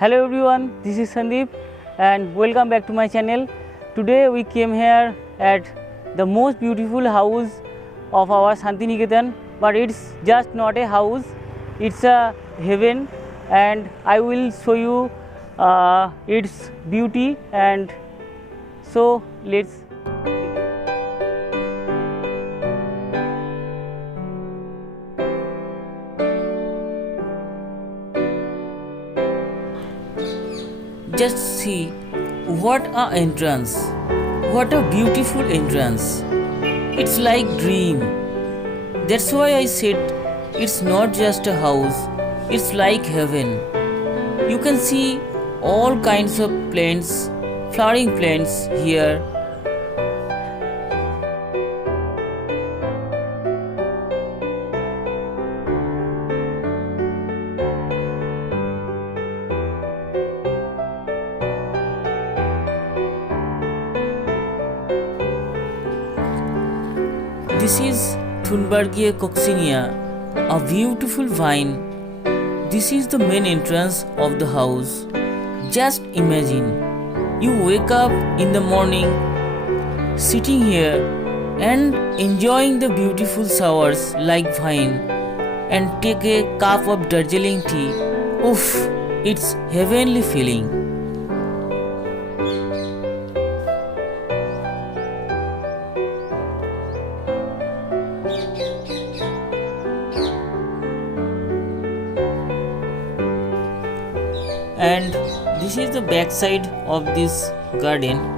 Hello everyone, this is Sandip and welcome back to my channel. Today we came here at the most beautiful house of our Shantiniketan, but it's just not a house, it's a heaven, and I will show you its beauty. And so let's just see what a entrance, what a beautiful entrance. It's like dream. That's why I said it's not just a house, it's like heaven. You can see all kinds of plants, flowering plants here. This is Thunbergia coccinea, a beautiful vine. This is the main entrance of the house. Just imagine, you wake up in the morning, sitting here and enjoying the beautiful showers like vine, and take a cup of Darjeeling tea. Oof, it's heavenly feeling. And this is the back side of this garden.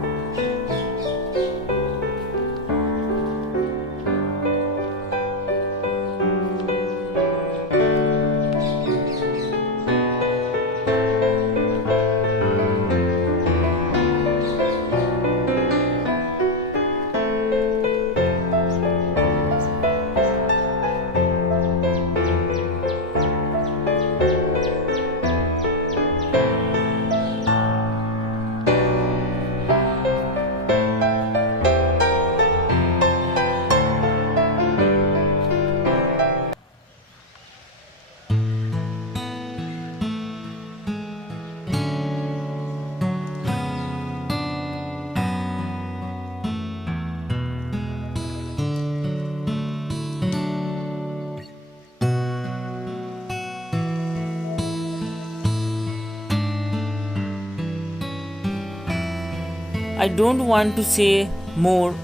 I don't want to say more,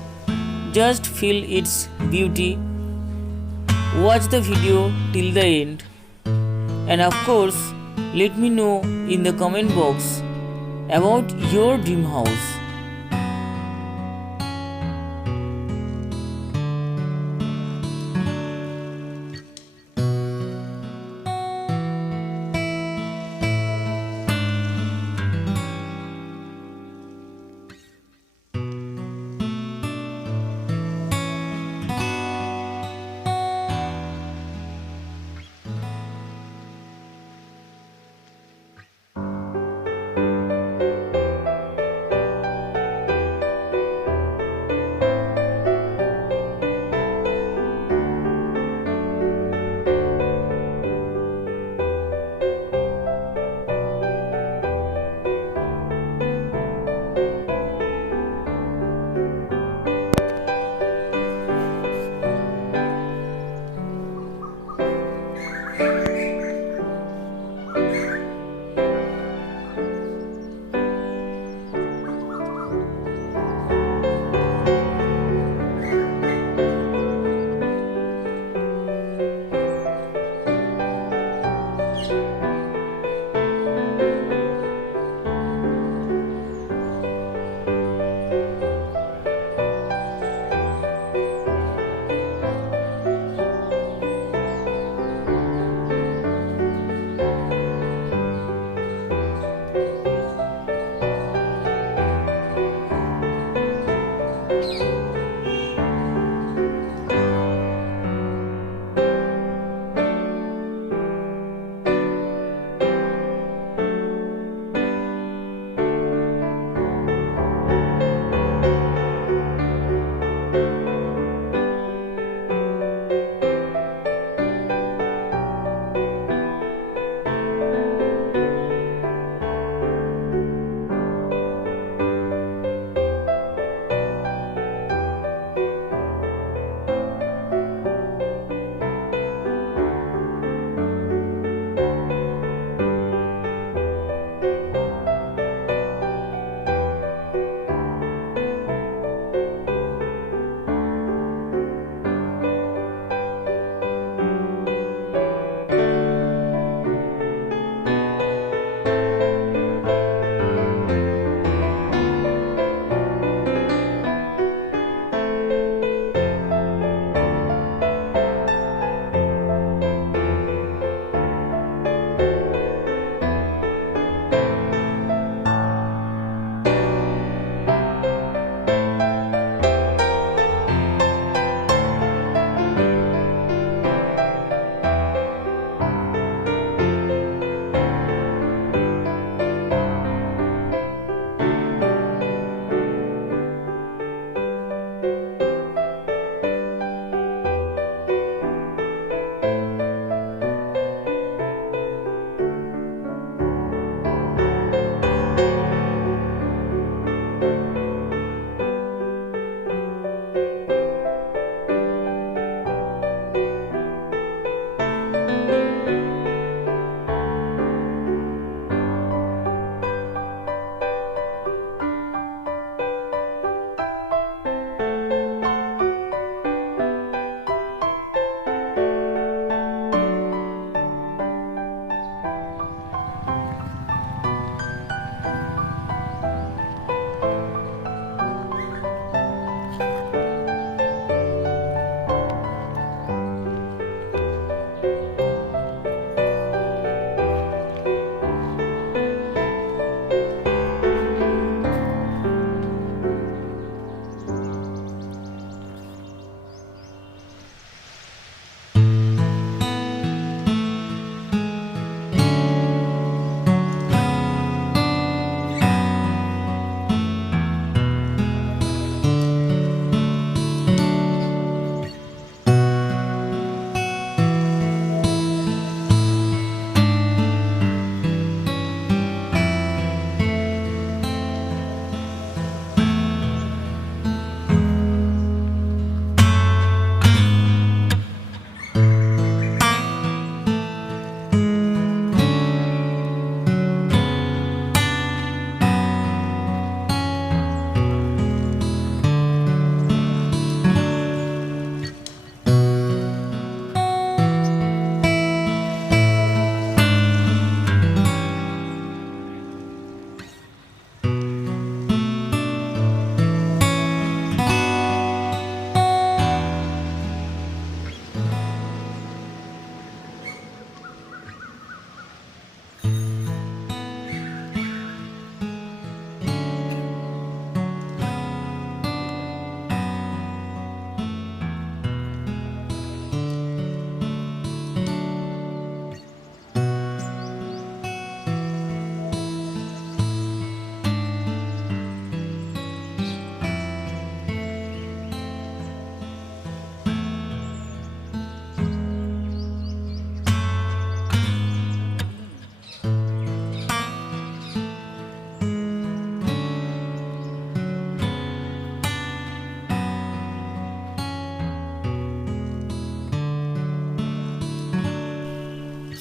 just feel its beauty. Watch the video till the end. And of course, let me know in the comment box about your dream house.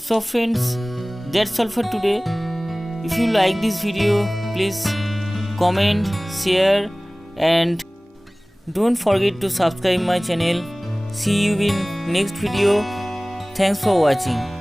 So friends, that's all for today. If you like this video, please comment, share, and don't forget to subscribe my channel. See you in next video. Thanks for watching.